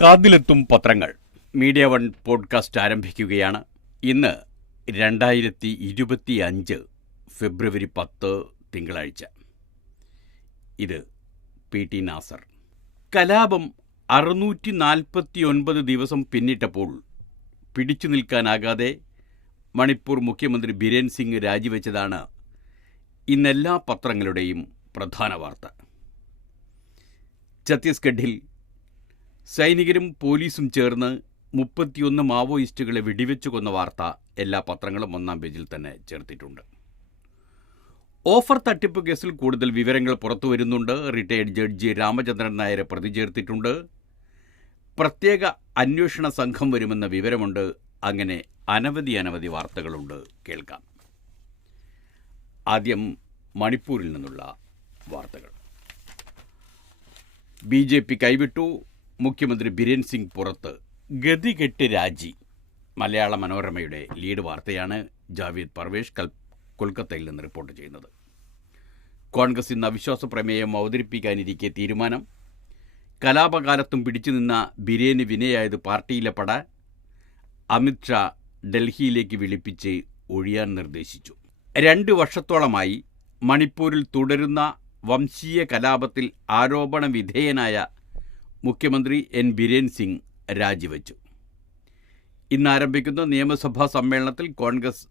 കാതിലെത്തും പത്രങ്ങൾ media one podcast ആരംഭിക്കുകയാണ്. ഇന്ന് 2025 ഫെബ്രുവരി 10 തിങ്കളാഴ്ച. ഇത് PT നാസർ. കലാപം 649 ദിവസം പിന്നിട്ടപ്പോൾ പിടിച്ചു നിൽക്കാനാകാതെ മണിപ്പൂർ മുഖ്യമന്ത്രി ബിരേൻ സിംഗ് രാജിവെച്ചതാണ് ഇന്നെല്ലാ പത്രങ്ങളുടെയും പ്രധാന വാർത്ത. ഛത്തീസ്ഗഡിൽ സൈനികരും പോലീസും ചേർന്ന് 31 മാവോയിസ്റ്റുകളെ വെടിവെച്ചു കൊന്ന വാർത്ത എല്ലാ പത്രങ്ങളും ഒന്നാം പേജിൽ തന്നെ ചേർത്തിട്ടുണ്ട്. ഓഫർ തട്ടിപ്പ് കേസിൽ കൂടുതൽ വിവരങ്ങൾ പുറത്തുവരുന്നുണ്ട്. റിട്ടയർഡ് ജഡ്ജി രാമചന്ദ്രൻ നായരെ പ്രതി ചേർത്തിട്ടുണ്ട്. പ്രത്യേക അന്വേഷണ സംഘം വരുമെന്ന വിവരമുണ്ട്. അങ്ങനെ അനവധി വാർത്തകളുണ്ട്. കേൾക്കാം. ആദ്യം മണിപ്പൂരിൽ നിന്നുള്ള വാർത്തകൾ. BJP കൈവിട്ടു, മുഖ്യമന്ത്രി ബിരേൻ സിംഗ് പുറത്ത്, ഗതികെട്ട് രാജി. മലയാള മനോരമയുടെ ലീഡ് വാർത്തയാണ്. ജാവേദ് പർവേഷ് കൊൽക്കത്തയിൽ നിന്ന് റിപ്പോർട്ട് ചെയ്യുന്നത്. കോൺഗ്രസ് ഇന്ന് അവിശ്വാസ പ്രമേയം അവതരിപ്പിക്കാനിരിക്കെ തീരുമാനം. കലാപകാലത്തും പിടിച്ചുനിന്ന ബിരേന് വിനയായത് പാർട്ടിയിലെ പട. അമിത്ഷാ ഡൽഹിയിലേക്ക് വിളിപ്പിച്ച് ഒഴിയാൻ നിർദ്ദേശിച്ചു. 2 വർഷത്തോളമായി മണിപ്പൂരിൽ തുടരുന്ന വംശീയ കലാപത്തിൽ ആരോപണ വിധേയനായ മുഖ്യമന്ത്രി ബിരേൻ സിംഗ് രാജിവെച്ചു. ഇന്ന് ആരംഭിക്കുന്ന നിയമസഭാ സമ്മേളനത്തിൽ കോൺഗ്രസ്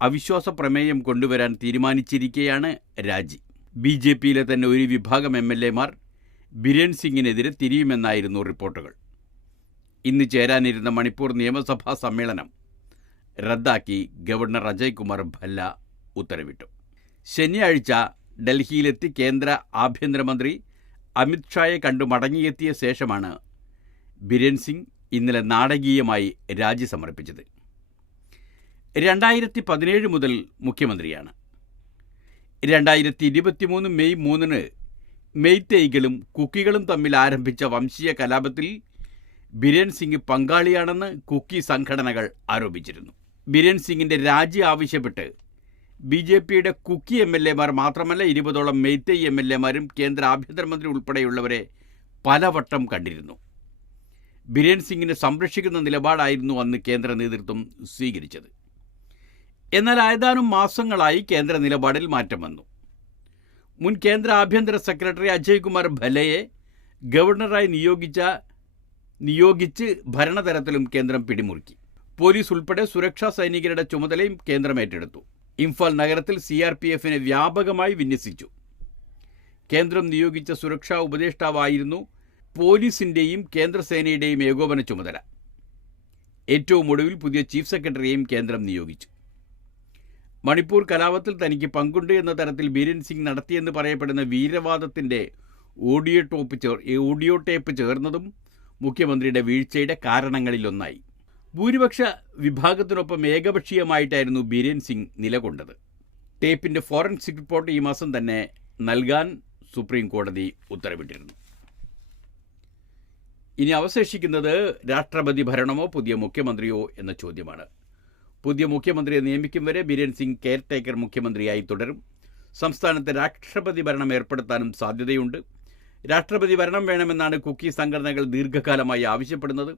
അവിശ്വാസ പ്രമേയം കൊണ്ടുവരാൻ തീരുമാനിച്ചിരിക്കെയാണ് രാജി. BJPയിലെ തന്നെ ഒരു വിഭാഗം MLAമാർ ബിരേൻ സിംഗിനെതിരെ തിരിയുമെന്നായിരുന്നു റിപ്പോർട്ടുകൾ. ഇന്ന് ചേരാനിരുന്ന മണിപ്പൂർ നിയമസഭാ സമ്മേളനം റദ്ദാക്കി ഗവർണർ അജയ് കുമാർ ഭല്ല ഉത്തരവിട്ടു. ശനിയാഴ്ച ഡൽഹിയിലെത്തി കേന്ദ്ര ആഭ്യന്തരമന്ത്രി അമിത്ഷായെ കണ്ടു മടങ്ങിയെത്തിയ ശേഷമാണ് ബിരേൻ സിംഗ് ഇന്നലെ നാടകീയമായി രാജി സമർപ്പിച്ചത്. 2017 മുതൽ മുഖ്യമന്ത്രിയാണ്. 2023 മെയ് 3 മെയ്തേയ്കളും കുക്കികളും തമ്മിൽ ആരംഭിച്ച വംശീയ കലാപത്തിൽ ബിരേൻ സിംഗ് പങ്കാളിയാണെന്ന് കുക്കി സംഘടനകൾ ആരോപിച്ചിരുന്നു. ബിരേൻ സിംഗിൻ്റെ രാജി ആവശ്യപ്പെട്ട് BJPയുടെ കുക്കി MLAമാർ മാത്രമല്ല 20ഓളം മെയ്തേയ് MLAമാരും കേന്ദ്ര ആഭ്യന്തരമന്ത്രി ഉൾപ്പെടെയുള്ളവരെ പലവട്ടം കണ്ടിരുന്നു. ബിരേൻ സിംഗിനെ സംരക്ഷിക്കുന്ന നിലപാടായിരുന്നു അന്ന് കേന്ദ്ര നേതൃത്വം സ്വീകരിച്ചത്. എന്നാൽ ഏതാനും മാസങ്ങളായി കേന്ദ്ര നിലപാടിൽ മാറ്റം വന്നു. മുൻ കേന്ദ്ര ആഭ്യന്തര സെക്രട്ടറി അജയ് കുമാർ ഭല്ലയെ ഗവർണറായി നിയോഗിച്ച് ഭരണതലത്തിലും കേന്ദ്രം പിടിമുറുക്കി. പോലീസ് ഉൾപ്പെടെ സുരക്ഷാ സൈനികരുടെ ചുമതലയും കേന്ദ്രം ഏറ്റെടുത്തു. ഇംഫാൽ നഗരത്തിൽ CRPFനെ വ്യാപകമായി വിന്യസിച്ചു. കേന്ദ്രം നിയോഗിച്ച സുരക്ഷാ ഉപദേഷ്ടാവായിരുന്നു പോലീസിൻ്റെയും കേന്ദ്രസേനയുടെയും ഏകോപന ചുമതല. ഏറ്റവും ഒടുവിൽ പുതിയ ചീഫ് സെക്രട്ടറിയെയും കേന്ദ്രം നിയോഗിച്ചു. മണിപ്പൂർ കലാപത്തിൽ തനിക്ക് പങ്കുണ്ട് എന്ന തരത്തിൽ ബിരേൻ സിംഗ് നടത്തിയെന്ന് പറയപ്പെടുന്ന വീരവാദത്തിൻ്റെ ഓഡിയോ ടേപ്പ് ചേർന്നതും മുഖ്യമന്ത്രിയുടെ വീഴ്ചയുടെ കാരണങ്ങളിലൊന്നായി. ഭൂരിപക്ഷ വിഭാഗത്തിനൊപ്പം ഏകപക്ഷീയമായിട്ടായിരുന്നു ബിരേൻ സിംഗ് നിലകൊണ്ടത്. ടേപ്പിൻ്റെ ഫോറൻസിക് റിപ്പോർട്ട് ഈ മാസം തന്നെ നൽകാൻ സുപ്രീം കോടതി ഉത്തരവിട്ടിരുന്നു. ഇനി അവശേഷിക്കുന്നത് രാഷ്ട്രപതി ഭരണമോ പുതിയ മുഖ്യമന്ത്രിയോ എന്ന ചോദ്യമാണ്. പുതിയ മുഖ്യമന്ത്രിയെ നിയമിക്കും വരെ ബിരേൻ സിംഗ് കെയർ ടേക്കർ മുഖ്യമന്ത്രിയായി തുടരും. സംസ്ഥാനത്ത് രാഷ്ട്രപതി ഭരണം ഏർപ്പെടുത്താനും സാധ്യതയുണ്ട്. രാഷ്ട്രപതി ഭരണം വേണമെന്നാണ് കുക്കി സംഘടനകൾ ദീർഘകാലമായി ആവശ്യപ്പെടുന്നത്.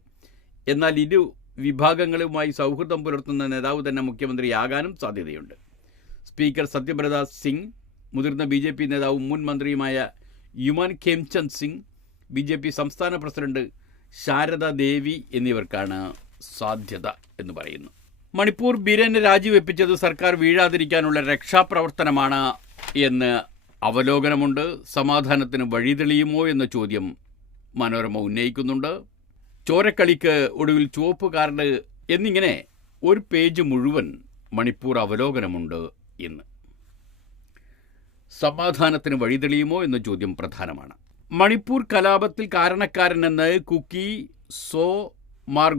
എന്നാൽ ഇരു വിഭാഗങ്ങളുമായി സൗഹൃദം പുലർത്തുന്ന നേതാവ് തന്നെ മുഖ്യമന്ത്രിയാകാനും സാധ്യതയുണ്ട്. സ്പീക്കർ സത്യബ്രത സിംഗ്, മുതിർന്ന BJP നേതാവും മുൻ മന്ത്രിയുമായ യുമാൻ ഖേംചന്ദ് സിംഗ്, BJP സംസ്ഥാന പ്രസിഡന്റ് ശാരദ ദേവി എന്നിവർക്കാണ് സാധ്യത എന്ന് പറയുന്നു. മണിപ്പൂർ ബിരേനെ രാജിവെപ്പിച്ചത് സർക്കാർ വീഴാതിരിക്കാനുള്ള രക്ഷാപ്രവർത്തനമാണ് എന്ന് അവലോകനമുണ്ട്. സമാധാനത്തിന് വഴിതെളിയുമോ എന്ന ചോദ്യം മനോരമ ഉന്നയിക്കുന്നുണ്ട്. ചോരക്കളിക്ക് ഒടുവിൽ ചുവപ്പ് കാർഡ് എന്നിങ്ങനെ ഒരു പേജ് മുഴുവൻ മണിപ്പൂർ അവലോകനമുണ്ട്. ഇന്ന് സമാധാനത്തിന് വഴിതെളിയുമോ എന്ന ചോദ്യം പ്രധാനമാണ്. മണിപ്പൂർ കലാപത്തിൽ കാരണക്കാരനെന്ന് കുക്കി, സോ,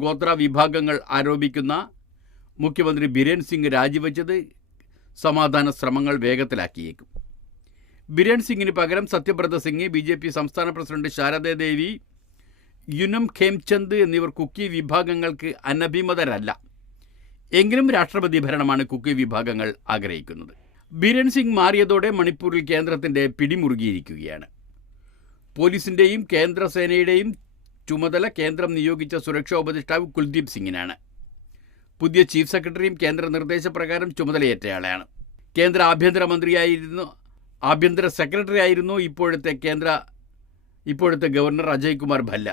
ഗോത്ര വിഭാഗങ്ങൾ ആരോപിക്കുന്ന മുഖ്യമന്ത്രി ബിരേൻ സിംഗ് രാജിവെച്ചത് സമാധാന ശ്രമങ്ങൾ വേഗത്തിലാക്കിയേക്കും. ബിരേൻ സിംഗിന് പകരം സത്യബ്രത സിംഗ്, BJP സംസ്ഥാന പ്രസിഡന്റ് ശാരദ ദേവി, യുനം ഖേംചന്ദ് എന്നിവർ കുക്കി വിഭാഗങ്ങൾക്ക് അനഭിമതരല്ല. എങ്കിലും രാഷ്ട്രപതി ഭരണമാണ് കുക്കി വിഭാഗങ്ങൾ ആഗ്രഹിക്കുന്നത്. ബിരേൻ സിംഗ് മാറിയതോടെ മണിപ്പൂരിൽ കേന്ദ്രത്തിൻ്റെ പിടിമുറുകിയിരിക്കുകയാണ്. പോലീസിൻ്റെയും കേന്ദ്രസേനയുടെയും ചുമതല കേന്ദ്രം നിയോഗിച്ച സുരക്ഷാ ഉപദേഷ്ടാവ് കുൽദീപ് സിംഗിനാണ്. പുതിയ ചീഫ് സെക്രട്ടറിയും കേന്ദ്ര നിർദ്ദേശപ്രകാരം ചുമതലയേറ്റയാളാണ്. കേന്ദ്ര ആഭ്യന്തര സെക്രട്ടറി ആയിരുന്നു ഇപ്പോഴത്തെ ഗവർണർ അജയ് കുമാർ ഭല്ല.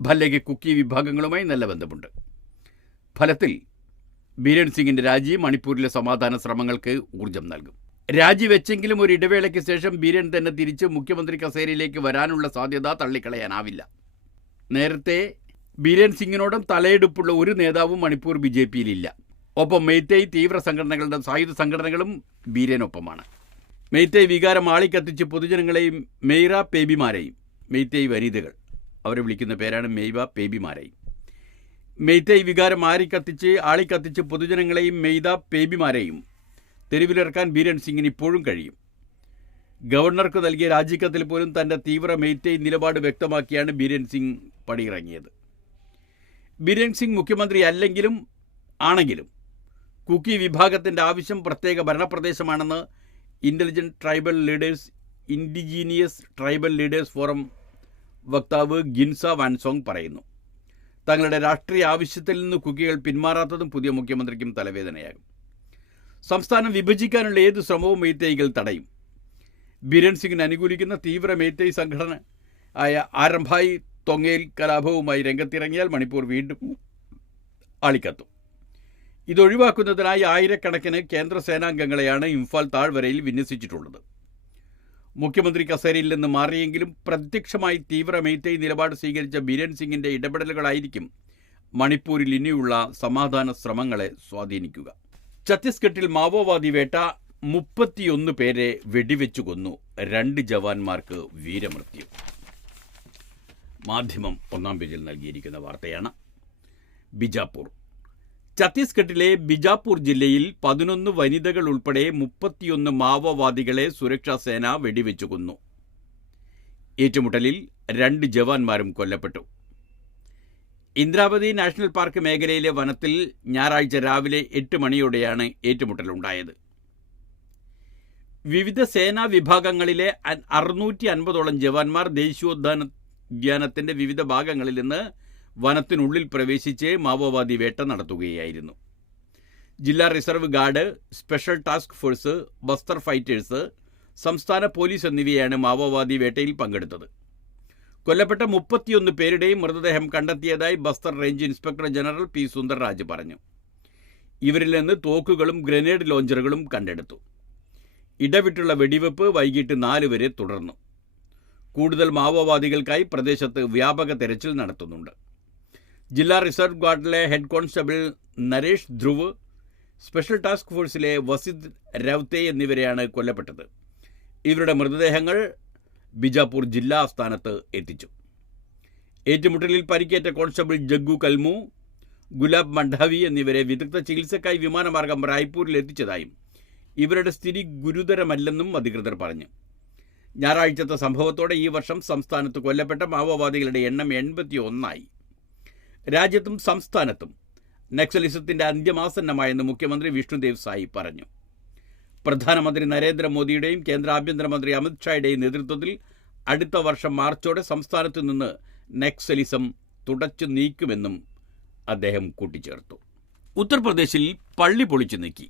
ഭല്ലയ്ക്ക് കുക്കി വിഭാഗങ്ങളുമായി നല്ല ബന്ധമുണ്ട്. ഫലത്തിൽ ബീരൻ സിംഗിൻ്റെ രാജി മണിപ്പൂരിലെ സമാധാന ശ്രമങ്ങൾക്ക് ഊർജം നൽകും. രാജിവെച്ചെങ്കിലും ഒരു ഇടവേളയ്ക്ക് ശേഷം ബീരൻ തന്നെ തിരിച്ച് മുഖ്യമന്ത്രി കസേരയിലേക്ക് വരാനുള്ള സാധ്യത തള്ളിക്കളയാനാവില്ല. നേരത്തെ ബീരൻ സിംഗിനോടും തലയെടുപ്പുള്ള ഒരു നേതാവും മണിപ്പൂർ BJPയിലില്ല. ഒപ്പം മെയ്തേയ് തീവ്ര സംഘടനകളുടെ സായുധ സംഘടനകളും ബീരനൊപ്പമാണ്. മെയ്തേയ് വികാരം ആളിക്കത്തിച്ച് പൊതുജനങ്ങളെയും മെയ്റ പേബിമാരെയും, മെയ്തേയ് വനിതകൾ അവരെ വിളിക്കുന്ന പേരാണ് മെയ്വ പേബിമാരെയും, മെയ്തേയ് വികാരം ആളിക്കത്തിച്ച് പൊതുജനങ്ങളെയും മെയ്ത പേബിമാരെയും തെരുവിലിറക്കാൻ ബീരൻ സിംഗിന് ഇപ്പോഴും കഴിയും. ഗവർണർക്ക് നൽകിയ രാജിക്കത്തിൽ പോലും തൻ്റെ തീവ്ര മെയ്തേയ് നിലപാട് വ്യക്തമാക്കിയാണ് ബീരൻ സിംഗ് പടിയിറങ്ങിയത്. ബീരൻ സിംഗ് മുഖ്യമന്ത്രി ആണെങ്കിലും കുക്കി വിഭാഗത്തിൻ്റെ ആവശ്യം പ്രത്യേക ഭരണപ്രദേശമാണെന്ന് ഇൻഡിജീനിയസ് ട്രൈബൽ ലീഡേഴ്സ് ഫോറം വക്താവ് ഗിൻസ വാൻസോങ് പറയുന്നു. തങ്ങളുടെ രാഷ്ട്രീയ ആവശ്യത്തിൽ നിന്ന് കുക്കികൾ പിന്മാറാത്തതും പുതിയ മുഖ്യമന്ത്രിക്കും തലവേദനയാകും. സംസ്ഥാനം വിഭജിക്കാനുള്ള ഏത് ശ്രമവും മെയ്തേയ്കൾ തടയും. ബീരൻ സിംഗിന് അനുകൂലിക്കുന്ന തീവ്ര മെയ്തേയ് സംഘടന ആയ ആരംഭായി തൊങ്ങേൽ കലാപവുമായി രംഗത്തിറങ്ങിയാൽ മണിപ്പൂർ വീണ്ടും ആളിക്കത്തും. ഇതൊഴിവാക്കുന്നതിനായി ആയിരക്കണക്കിന് കേന്ദ്ര സേനാംഗങ്ങളെയാണ് ഇംഫാൽ താഴ്വരയിൽ വിന്യസിച്ചിട്ടുള്ളത്. മുഖ്യമന്ത്രി കസേരയിൽ നിന്ന് മാറിയെങ്കിലും പ്രത്യക്ഷമായി തീവ്ര മെയ്തേയ് നിലപാട് സ്വീകരിച്ച ബീരൻ സിംഗിൻ്റെ ഇടപെടലുകളായിരിക്കും മണിപ്പൂരിൽ ഇനിയുള്ള സമാധാന ശ്രമങ്ങളെ സ്വാധീനിക്കുക. ഛത്തീസ്ഗഡിൽ മാവോവാദി വേട്ട 31 പേരെ വെടിവെച്ചു കൊന്നു. 2 ജവാന്മാർക്ക് വീരമൃത്യു. മാധ്യമം ഒന്നാം പേജിൽ നൽകിയിരിക്കുന്ന വാർത്തയാണ്. ബിജാപ്പൂർ. ഛത്തീസ്ഗഡിലെ ബിജാപ്പൂർ ജില്ലയിൽ 11 വനിതകൾ ഉൾപ്പെടെ 31 മാവോവാദികളെ സുരക്ഷാ സേന വെടിവെച്ചു കൊന്നു. ഏറ്റുമുട്ടലിൽ 2 ജവാന്മാരും കൊല്ലപ്പെട്ടു. ഇന്ദ്രാവതി നാഷണൽ പാർക്ക് മേഖലയിലെ വനത്തിൽ ഞായറാഴ്ച രാവിലെ 8 മണിയോടെയാണ് ഏറ്റുമുട്ടലുണ്ടായത്. വിവിധ സേനാ വിഭാഗങ്ങളിലെ 650ഓളം ജവാന്മാർ ദേശീയോദ്യാനത്തിൻ്റെ വിവിധ ഭാഗങ്ങളിൽ നിന്ന് വനത്തിനുള്ളിൽ പ്രവേശിച്ച് മാവോവാദി വേട്ട നടത്തുകയായിരുന്നു. ജില്ലാ reserve guard, special task force, Bastar fighters, സംസ്ഥാന പോലീസ് എന്നിവയാണ് മാവോവാദി വേട്ടയിൽ പങ്കെടുത്തത്. കൊല്ലപ്പെട്ട 31 പേരുടെയും മൃതദേഹം കണ്ടെത്തിയതായി Bastar range inspector general P. Sundarraj പറഞ്ഞു. ഇവരിൽ നിന്ന് തോക്കുകളും ഗ്രനേഡ് ലോഞ്ചറുകളും കണ്ടെടുത്തു. ഇടവിട്ടുള്ള വെടിവെപ്പ് വൈകിട്ട് 4 വരെ തുടർന്നു. കൂടുതൽ മാവോവാദികൾക്കായി പ്രദേശത്ത് വ്യാപക തെരച്ചിൽ നടത്തുന്നുണ്ട്. ജില്ലാ റിസർവ് ഗാർഡിലെ head constable Naresh Dhruv, special task ഫോഴ്സിലെ വസിദ് രവ്തെ എന്നിവരെയാണ് കൊല്ലപ്പെട്ടത്. ഇവരുടെ മൃതദേഹങ്ങൾ ബിജാപ്പൂർ ജില്ലാ ആസ്ഥാനത്ത് എത്തിച്ചു. ഏറ്റുമുട്ടലിൽ പരിക്കേറ്റ കോൺസ്റ്റബിൾ ജഗ്ഗു കൽമു, ഗുലാബ് മണ്ഡാവി എന്നിവരെ വിദഗ്ധ ചികിത്സയ്ക്കായി വിമാനമാർഗം റായ്പൂരിൽ എത്തിച്ചതായും ഇവരുടെ സ്ഥിതി ഗുരുതരമല്ലെന്നും അധികൃതർ പറഞ്ഞു. ഞായറാഴ്ചത്തെ സംഭവത്തോടെ ഈ വർഷം സംസ്ഥാനത്ത് കൊല്ലപ്പെട്ട മാവോവാദികളുടെ എണ്ണം 81 രാജ്യത്തും സംസ്ഥാനത്തും നക്സലിസത്തിൻ്റെ അന്ത്യമാസന്നമായെന്ന് മുഖ്യമന്ത്രി വിഷ്ണുദേവ് സായി പറഞ്ഞു. പ്രധാനമന്ത്രി നരേന്ദ്രമോദിയുടെയും കേന്ദ്ര ആഭ്യന്തരമന്ത്രി അമിത്ഷായുടെയും നേതൃത്വത്തിൽ അടുത്ത വർഷം മാർച്ചോടെ സംസ്ഥാനത്തു നിന്ന് നക്സലിസം തുടച്ചു നീക്കുമെന്നും അദ്ദേഹം കൂട്ടിച്ചേർത്തു. ഉത്തർപ്രദേശിൽ പള്ളി പൊളിച്ചു നീക്കി.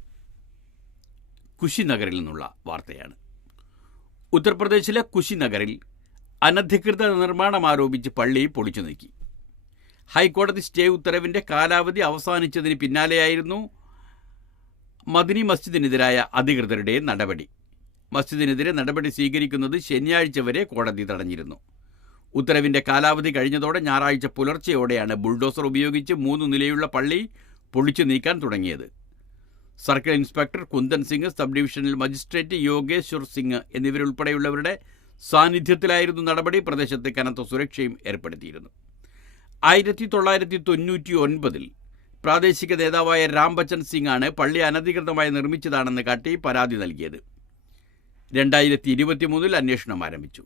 കുശിനഗറിൽ നിന്നുള്ള വാർത്തയാണ്. ഉത്തർപ്രദേശിലെ കുശിനഗറിൽ അനധികൃത നിർമ്മാണം ആരോപിച്ച് പള്ളി പൊളിച്ചു നീക്കി. ഹൈക്കോടതി സ്റ്റേ ഉത്തരവിൻ്റെ കാലാവധി അവസാനിച്ചതിന് പിന്നാലെയായിരുന്നു മദനി മസ്ജിദിനെതിരായ അധികൃതരുടെ നടപടി. മസ്ജിദിനെതിരെ നടപടി സ്വീകരിക്കുന്നത് ശനിയാഴ്ച വരെ കോടതി തടഞ്ഞിരുന്നു. ഉത്തരവിൻ്റെ കാലാവധി കഴിഞ്ഞതോടെ ഞായറാഴ്ച പുലർച്ചെയോടെയാണ് ബുൾഡോസർ ഉപയോഗിച്ച് 3 നിലയുള്ള പള്ളി പൊളിച്ചു നീക്കാൻ തുടങ്ങിയത്. Circle inspector Kundan Singh, sub divisional magistrate Yogeshwar Singh എന്നിവരുൾപ്പെടെയുള്ളവരുടെ സാന്നിധ്യത്തിലായിരുന്നു നടപടി. പ്രദേശത്ത് കനത്ത സുരക്ഷയും ഏർപ്പെടുത്തിയിരുന്നു. 1999 പ്രാദേശിക നേതാവായ രാം ബച്ചൻ സിംഗ് ആണ് പള്ളി അനധികൃതമായി നിർമ്മിച്ചതാണെന്ന് കാട്ടി പരാതി നൽകിയത്. 2023 അന്വേഷണം ആരംഭിച്ചു.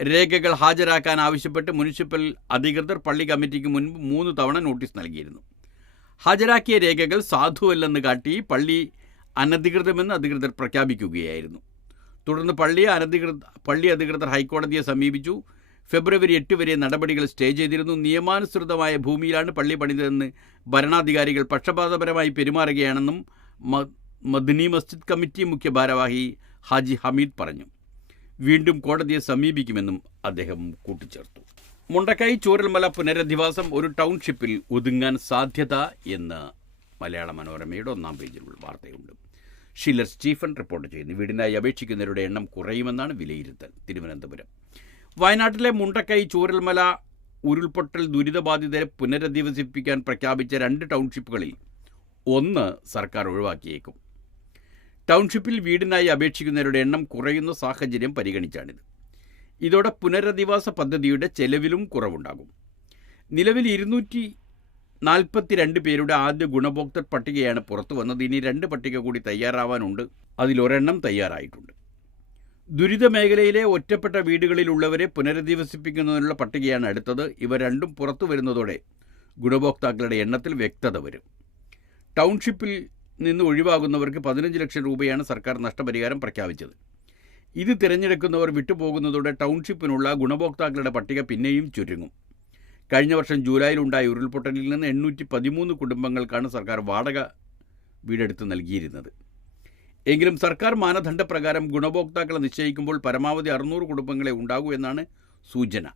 രേഖകൾ ഹാജരാക്കാൻ ആവശ്യപ്പെട്ട് മുനിസിപ്പൽ അധികൃതർ പള്ളി കമ്മിറ്റിക്ക് മുൻപ് 3 തവണ നോട്ടീസ് നൽകിയിരുന്നു. ഹാജരാക്കിയ രേഖകൾ സാധുവല്ലെന്ന് കാട്ടി പള്ളി അനധികൃതമെന്ന് അധികൃതർ പ്രഖ്യാപിക്കുകയായിരുന്നു. തുടർന്ന് പള്ളി അധികൃതർ ഹൈക്കോടതിയെ സമീപിച്ചു. ഫെബ്രുവരി 8 വരെ നടപടികൾ സ്റ്റേ ചെയ്തിരുന്നു. നിയമാനുസൃതമായ ഭൂമിയിലാണ് പള്ളി പണിതതെന്ന് ഭരണാധികാരികൾ പക്ഷപാതപരമായി പെരുമാറുകയാണെന്നും മദ്നി മസ്ജിദ് കമ്മിറ്റി മുഖ്യ ഭാരവാഹി ഹാജി ഹമീദ് പറഞ്ഞു. വീണ്ടും കോടതിയെ സമീപിക്കുമെന്നും അദ്ദേഹം കൂട്ടിച്ചേർത്തു. മുണ്ടക്കൈ ചൂരൽമല പുനരധിവാസം ഒരു ടൗൺഷിപ്പിൽ ഒതുങ്ങാൻ സാധ്യത എന്ന് മലയാള മനോരമയുടെ 1-ാം പേജിലുള്ള വാർത്തയുണ്ട്. ഷില്ലർ സ്റ്റീഫൻ റിപ്പോർട്ട് ചെയ്യുന്നു. വീടിനായി അപേക്ഷിക്കുന്നവരുടെ എണ്ണം കുറയുമെന്നാണ് വിലയിരുത്തൽ. തിരുവനന്തപുരം. വയനാട്ടിലെ മുണ്ടക്കൈ ചൂരൽമല ഉരുൾപൊട്ടൽ ദുരിതബാധിതരെ പുനരധിവസിപ്പിക്കാൻ പ്രഖ്യാപിച്ച 2 ടൗൺഷിപ്പുകളിൽ 1 സർക്കാർ ഒഴിവാക്കിയേക്കും. ടൗൺഷിപ്പിൽ വീടിനായി അപേക്ഷിക്കുന്നവരുടെ എണ്ണം കുറയുന്ന സാഹചര്യം പരിഗണിച്ചാണിത്. ഇതോടെ പുനരധിവാസ പദ്ധതിയുടെ ചെലവിലും കുറവുണ്ടാകും. നിലവിൽ 242 പേരുടെ ആദ്യ ഗുണഭോക്തൃ പട്ടികയാണ് പുറത്തു വന്നത്. ഇനി 2 പട്ടിക കൂടി തയ്യാറാവാനുണ്ട്. അതിലൊരെണ്ണം തയ്യാറായിട്ടുണ്ട്. ദുരിത മേഖലയിലെ ഒറ്റപ്പെട്ട വീടുകളിലുള്ളവരെ പുനരധിവസിപ്പിക്കുന്നതിനുള്ള പട്ടികയാണ് അടുത്തത്. ഇവ രണ്ടും പുറത്തു വരുന്നതോടെ ഗുണഭോക്താക്കളുടെ എണ്ണത്തിൽ വ്യക്തത വരും. ടൗൺഷിപ്പിൽ നിന്ന് ഒഴിവാകുന്നവർക്ക് 15 ലക്ഷം രൂപയാണ് സർക്കാർ നഷ്ടപരിഹാരം പ്രഖ്യാപിച്ചത്. ഇത് തിരഞ്ഞെടുക്കുന്നവർ വിട്ടുപോകുന്നതോടെ ടൗൺഷിപ്പിനുള്ള ഗുണഭോക്താക്കളുടെ പട്ടിക പിന്നെയും ചുരുങ്ങും. കഴിഞ്ഞ വർഷം ജൂലൈയിലുണ്ടായ ഉരുൾപൊട്ടലിൽ നിന്ന് 813 കുടുംബങ്ങൾക്കാണ് സർക്കാർ വാടക വീടെടുത്ത് നൽകിയിരുന്നത്. എങ്കിലും സർക്കാർ മാനദണ്ഡപ്രകാരം ഗുണഭോക്താക്കളെ നിശ്ചയിക്കുമ്പോൾ പരമാവധി 600 കുടുംബങ്ങളെ ഉണ്ടാകൂ എന്നാണ് സൂചന.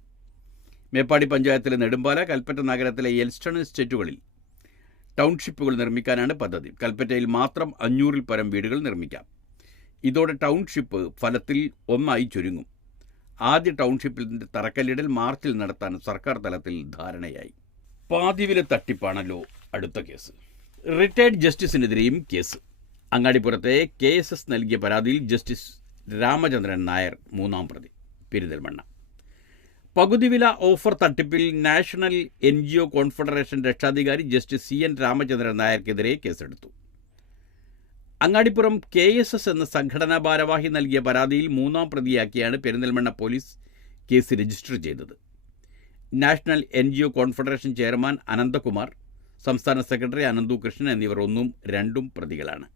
മേപ്പാടി പഞ്ചായത്തിലെ നെടുമ്പാല, കൽപ്പറ്റ നഗരത്തിലെ എൽസ്റ്റൺ എസ്റ്റേറ്റുകളിൽ ടൗൺഷിപ്പുകൾ നിർമ്മിക്കാനാണ് പദ്ധതി. കൽപ്പറ്റയിൽ മാത്രം 500-ൽ പരം വീടുകൾ നിർമ്മിക്കാം. ഇതോടെ ടൗൺഷിപ്പ് ഫലത്തിൽ 1 ചുരുങ്ങും. ആദ്യ ടൗൺഷിപ്പിൻ്റെ തറക്കല്ലിടൽ മാർച്ചിൽ നടത്താൻ സർക്കാർ തലത്തിൽ ധാരണയായി. പാതിവില തട്ടിപ്പാണല്ലോ അടുത്ത കേസ്. റിട്ടയർഡ് ജസ്റ്റിസിനെതിരെയും കേസ്. അങ്ങാടിപ്പുറത്തെ KSS നൽകിയ പരാതിയിൽ ജസ്റ്റിസ് രാമചന്ദ്രൻ നായർ 3-ാം പ്രതി, പെരിന്തൽമണ്ണ. പകുതിവില ഓഫർ തട്ടിപ്പിൽ നാഷണൽ NGO കോൺഫെഡറേഷൻ രക്ഷാധികാരി ജസ്റ്റിസ് CN രാമചന്ദ്രൻ നായർക്കെതിരെ കേസെടുത്തു. അങ്ങാടിപ്പുറം KSS എന്ന സംഘടനാ ഭാരവാഹി നൽകിയ പരാതിയിൽ 3-ാം പ്രതിയാക്കിയാണ് പെരിന്തൽമണ്ണ പോലീസ് കേസ് രജിസ്റ്റർ ചെയ്തത്. National NGO confederation chairman Ananthakumar, സംസ്ഥാന സെക്രട്ടറി അനന്തു കൃഷ്ണൻ എന്നിവർ 1ഉം 2ഉം പ്രതികളാണ്.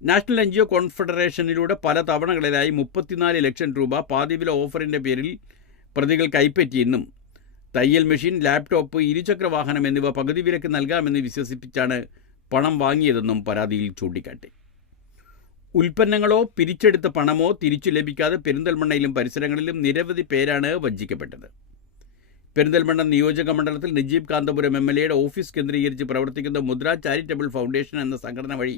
നാഷണൽ NGO കോൺഫെഡറേഷനിലൂടെ പല തവണകളിലായി 34 ലക്ഷം രൂപ പാതിവില ഓഫറിൻ്റെ പേരിൽ പ്രതികൾ കൈപ്പറ്റിയെന്നും തയ്യൽ മെഷീൻ, ലാപ്ടോപ്പ്, ഇരുചക്രവാഹനം എന്നിവ പകുതി വിലക്ക് നൽകാമെന്ന് വിശ്വസിപ്പിച്ചാണ് പണം വാങ്ങിയതെന്നും പരാതിയിൽ ചൂണ്ടിക്കാട്ടി. ഉൽപ്പന്നങ്ങളോ പിരിച്ചെടുത്ത പണമോ തിരിച്ചു ലഭിക്കാതെ പെരിന്തൽമണ്ണയിലും പരിസരങ്ങളിലും നിരവധി പേരാണ് വഞ്ചിക്കപ്പെട്ടത്. പെരിന്തൽമണ്ണ നിയോജക മണ്ഡലത്തിൽ നജീബ് കാന്തപുരം MLAയുടെ ഓഫീസ് കേന്ദ്രീകരിച്ച് പ്രവർത്തിക്കുന്ന മുദ്ര ചാരിറ്റബിൾ ഫൗണ്ടേഷൻ എന്ന സംഘടന വഴി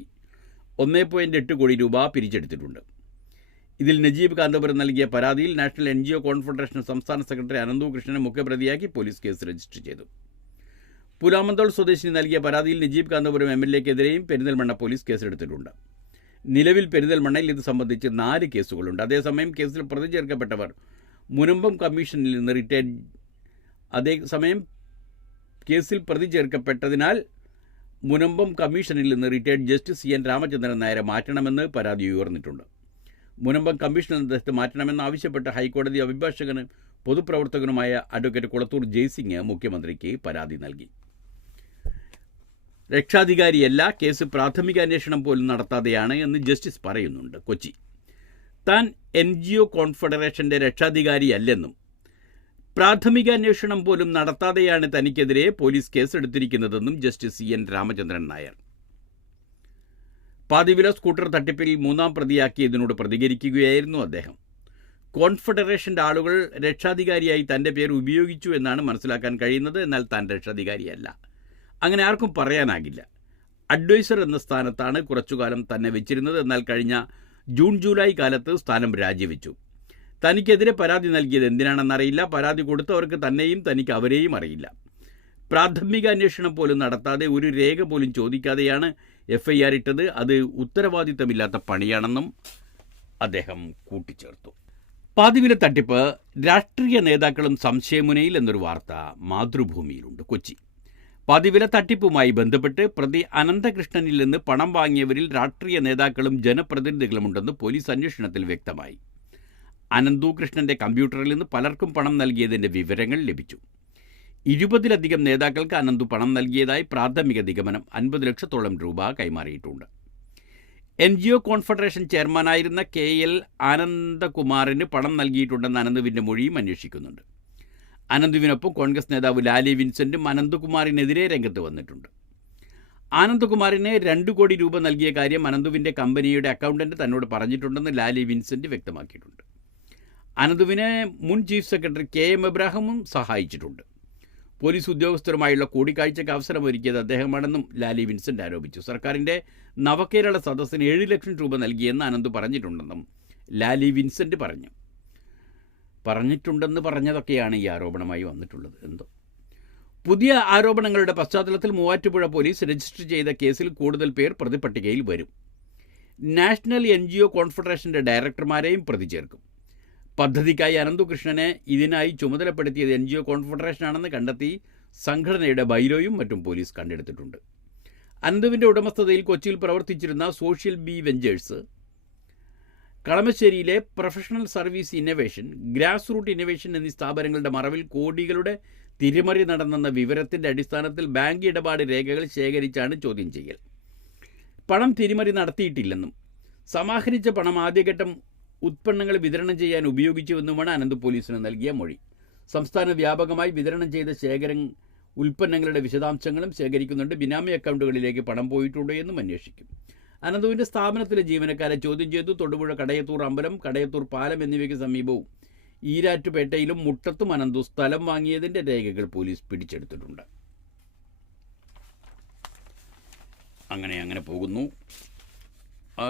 1.8 കോടി രൂപ പിരിച്ചെടുത്തിട്ടുണ്ട്. ഇതിൽ നജീബ് കാന്തപുരം നൽകിയ പരാതിയിൽ നാഷണൽ NGO കോൺഫെഡറേഷൻ സംസ്ഥാന സെക്രട്ടറി അനന്തു കൃഷ്ണനെ മുഖ്യപ്രതിയാക്കി പോലീസ് കേസ് രജിസ്റ്റർ ചെയ്തു. പുലാമന്തോൾ സ്വദേശിനി നൽകിയ പരാതിയിൽ നജീബ് കാന്തപുരം MLAക്കെതിരെയും പെരിന്തൽമണ്ണ പോലീസ് കേസെടുത്തിട്ടുണ്ട്. നിലവിൽ പെരിന്തൽമണ്ണയിൽ ഇത് സംബന്ധിച്ച് 4 കേസുകളുണ്ട്. അതേസമയം കേസിൽ പ്രതി ചേർക്കപ്പെട്ടവർ മുനമ്പം കമ്മീഷനിൽ നിന്ന് കേസിൽ പ്രതി ചേർക്കപ്പെട്ടതിനാൽ മുനമ്പം കമ്മീഷനിൽ നിന്ന് റിട്ടയർഡ് ജസ്റ്റിസ് CN രാമചന്ദ്രൻ നായരെ മാറ്റണമെന്ന് പരാതി ഉയർന്നിട്ടുണ്ട്. മുനമ്പം കമ്മീഷണർ അദ്ദേഹത്തെ മാറ്റണമെന്ന് ആവശ്യപ്പെട്ട് ഹൈക്കോടതി അഭിഭാഷകനും പൊതുപ്രവർത്തകനുമായ അഡ്വക്കേറ്റ് കുളത്തൂർ ജയ്സിംഗ് മുഖ്യമന്ത്രിക്ക് പരാതി നൽകി. രക്ഷാധികാരിയല്ല, കേസ് പ്രാഥമിക അന്വേഷണം പോലും നടത്താതെയാണ് എന്ന് ജസ്റ്റിസ് പറയുന്നുണ്ട്. കൊച്ചി. താൻ NGO കോൺഫെഡറേഷൻ്റെ രക്ഷാധികാരിയല്ലെന്നും പ്രാഥമിക അന്വേഷണം പോലും നടത്താതെയാണ് തനിക്കെതിരെ പോലീസ് കേസെടുത്തിരിക്കുന്നതെന്നും ജസ്റ്റിസ് CN രാമചന്ദ്രൻ നായർ. പാതിവില സ്കൂട്ടർ തട്ടിപ്പിൽ 3-ാം പ്രതിയാക്കിയതിനോട് പ്രതികരിക്കുകയായിരുന്നു അദ്ദേഹം. കോൺഫെഡറേഷൻ്റെ ആളുകൾ രക്ഷാധികാരിയായി തൻ്റെ പേര് ഉപയോഗിച്ചു എന്നാണ് മനസ്സിലാക്കാൻ കഴിയുന്നത്. എന്നാൽ താൻ രക്ഷാധികാരിയല്ല. അങ്ങനെ ആർക്കും പറയാനാകില്ല. അഡ്വൈസർ എന്ന സ്ഥാനത്താണ് കുറച്ചുകാലം തന്നെ വെച്ചിരുന്നത്. എന്നാൽ കഴിഞ്ഞ ജൂൺ ജൂലൈ കാലത്ത് സ്ഥാനം രാജിവെച്ചു. തനിക്കെതിരെ പരാതി നൽകിയത് എന്തിനാണെന്നറിയില്ല. പരാതി കൊടുത്തവർക്ക് തന്നെയും തനിക്ക് അവരെയും അറിയില്ല. പ്രാഥമിക അന്വേഷണം പോലും നടത്താതെ ഒരു രേഖ പോലും ചോദിക്കാതെയാണ് FIR ഇട്ടത്. അത് ഉത്തരവാദിത്തമില്ലാത്ത പണിയാണെന്നും അദ്ദേഹം കൂട്ടിച്ചേർത്തു. പാതിവില തട്ടിപ്പ് രാഷ്ട്രീയ നേതാക്കളും സംശയമുനയിൽ എന്നൊരു വാർത്ത മാതൃഭൂമിയിലുണ്ട്. കൊച്ചി. പാതിവില തട്ടിപ്പുമായി ബന്ധപ്പെട്ട് പ്രതി അനന്തകൃഷ്ണനിൽ നിന്ന് പണം വാങ്ങിയവരിൽ രാഷ്ട്രീയ നേതാക്കളും ജനപ്രതിനിധികളുമുണ്ടെന്ന് പോലീസ് അന്വേഷണത്തിൽ വ്യക്തമായി. അനന്തു കൃഷ്ണന്റെ കമ്പ്യൂട്ടറിൽ നിന്ന് പലർക്കും പണം നൽകിയതിൻ്റെ വിവരങ്ങൾ ലഭിച്ചു. 20-ലധികം നേതാക്കൾക്ക് അനന്തു പണം നൽകിയതായി പ്രാഥമിക നിഗമനം. 50 ലക്ഷത്തോളം രൂപ കൈമാറിയിട്ടുണ്ട്. NGO കോൺഫെഡറേഷൻ ചെയർമാനായിരുന്ന KL ആനന്ദകുമാറിന് പണം നൽകിയിട്ടുണ്ടെന്ന് അനന്തുവിൻ്റെ മൊഴിയും അന്വേഷിക്കുന്നുണ്ട്. അനന്തുവിനൊപ്പം കോൺഗ്രസ് നേതാവ് ലാലി വിൻസെൻറ്റും അനന്ത്കുമാറിനെതിരെ രംഗത്ത് വന്നിട്ടുണ്ട്. ആനന്ദകുമാറിന് 2 കോടി രൂപ നൽകിയ കാര്യം അനന്തുവിൻ്റെ കമ്പനിയുടെ അക്കൗണ്ടൻറ്റ് തന്നോട് പറഞ്ഞിട്ടുണ്ടെന്ന് ലാലി വിൻസെൻറ്റ് വ്യക്തമാക്കിയിട്ടുണ്ട്. അനന്തുവിനെ മുൻ ചീഫ് സെക്രട്ടറി KM എബ്രാഹിമും സഹായിച്ചിട്ടുണ്ട്. പോലീസ് ഉദ്യോഗസ്ഥരുമായുള്ള കൂടിക്കാഴ്ചയ്ക്ക് അവസരമൊരുക്കിയത് അദ്ദേഹമാണെന്നും ലാലി വിൻസെൻ്റ് ആരോപിച്ചു. സർക്കാരിൻ്റെ നവകേരള സദസ്സിന് 7 ലക്ഷം രൂപ നൽകിയെന്ന് അനന്തു പറഞ്ഞിട്ടുണ്ടെന്നും ലാലി വിൻസെൻ്റ് പറഞ്ഞതൊക്കെയാണ് ഈ ആരോപണമായി വന്നിട്ടുള്ളത്. എന്തോ പുതിയ ആരോപണങ്ങളുടെ പശ്ചാത്തലത്തിൽ മൂവാറ്റുപുഴ പോലീസ് രജിസ്റ്റർ ചെയ്ത കേസിൽ കൂടുതൽ പേർ പ്രതിപട്ടികയിൽ വരും. നാഷണൽ NGO കോൺഫെഡറേഷൻ്റെ ഡയറക്ടർമാരെയും പ്രതി ചേർക്കും. പദ്ധതിക്കായി അനന്തകൃഷ്ണനെ ഇതിനായി ചുമതലപ്പെടുത്തിയത് NGO കോൺഫെഡറേഷനാണെന്ന് കണ്ടെത്തി സംഘടനയുടെ ബൈലോയും മറ്റും പോലീസ് കണ്ടെടുത്തിട്ടുണ്ട്. അനന്തുവിൻ്റെ ഉടമസ്ഥതയിൽ കൊച്ചിയിൽ പ്രവർത്തിച്ചിരുന്ന സോഷ്യൽ ബി വെഞ്ചേഴ്സ്, കളമശ്ശേരിയിലെ professional service innovation, grass root innovation എന്നീ സ്ഥാപനങ്ങളുടെ മറവിൽ കോടികളുടെ തിരിമറി നടന്നെന്ന വിവരത്തിൻ്റെ അടിസ്ഥാനത്തിൽ ബാങ്ക് ഇടപാട് രേഖകൾ ശേഖരിച്ചാണ് ചോദ്യം ചെയ്യൽ. പണം തിരിമറി നടത്തിയിട്ടില്ലെന്നും സമാഹരിച്ച പണം ആദ്യഘട്ടം ഉത്പന്നങ്ങൾ വിതരണം ചെയ്യാൻ ഉപയോഗിച്ചുവെന്നുമാണ് അനന്ത് പോലീസിന് നൽകിയ മൊഴി. സംസ്ഥാന വ്യാപകമായി വിതരണം ചെയ്ത ഉൽപ്പന്നങ്ങളുടെ വിശദാംശങ്ങളും ശേഖരിക്കുന്നുണ്ട്. ബിനാമി അക്കൗണ്ടുകളിലേക്ക് പണം പോയിട്ടുണ്ടോ എന്നും അന്വേഷിക്കും. അനന്തുവിൻ്റെ സ്ഥാപനത്തിലെ ജീവനക്കാരെ ചോദ്യം ചെയ്തു. തൊടുപുഴ കടയത്തൂർ അമ്പലം, കടയത്തൂർ പാലം എന്നിവയ്ക്ക് സമീപവും ഈരാറ്റുപേട്ടയിലും മുട്ടത്തും അനന്തു സ്ഥലം വാങ്ങിയതിൻ്റെ രേഖകൾ പോലീസ് പിടിച്ചെടുത്തിട്ടുണ്ട്. അങ്ങനെ പോകുന്നു ആ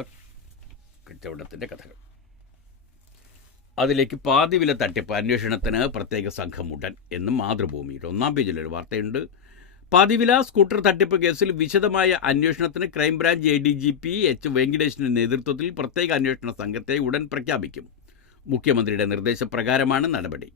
കച്ചവടത്തിൻ്റെ കഥകൾ. അതിലേക്ക് പാതിവില തട്ടിപ്പ് അന്വേഷണത്തിന് പ്രത്യേക സംഘം ഉടൻ എന്നും മാതൃഭൂമിയുടെ 1-ാം പേജിലൊരു വാർത്തയുണ്ട്. പാതിവില സ്കൂട്ടർ തട്ടിപ്പ് കേസിൽ വിശദമായ അന്വേഷണത്തിന് ക്രൈംബ്രാഞ്ച് ADGP H വെങ്കിടേഷിൻ്റെ നേതൃത്വത്തിൽ പ്രത്യേക അന്വേഷണ സംഘത്തെ ഉടൻ പ്രഖ്യാപിക്കും. മുഖ്യമന്ത്രിയുടെ നിർദ്ദേശപ്രകാരമാണ് നടപടി.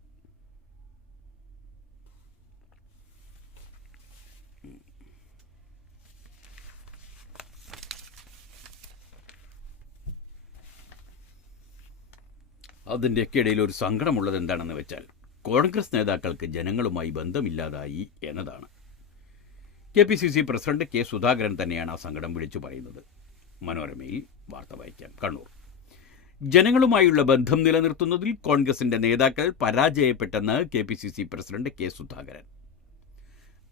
അതിൻ്റെയൊക്കെ ഇടയിൽ ഒരു സങ്കടമുള്ളത് എന്താണെന്ന് വെച്ചാൽ കോൺഗ്രസ് നേതാക്കൾക്ക് ജനങ്ങളുമായി ബന്ധമില്ലാതായി എന്നതാണ്. KPCC president K. സുധാകരൻ തന്നെയാണ് ആ സങ്കടം വിളിച്ചു പറയുന്നത്. മനോരമയിൽ വാർത്ത വായിക്കാം. കണ്ണൂർ: ജനങ്ങളുമായുള്ള ബന്ധം നിലനിർത്തുന്നതിൽ കോൺഗ്രസിൻ്റെ നേതാക്കൾ പരാജയപ്പെട്ടെന്ന് KPCC പ്രസിഡന്റ് K. സുധാകരൻ.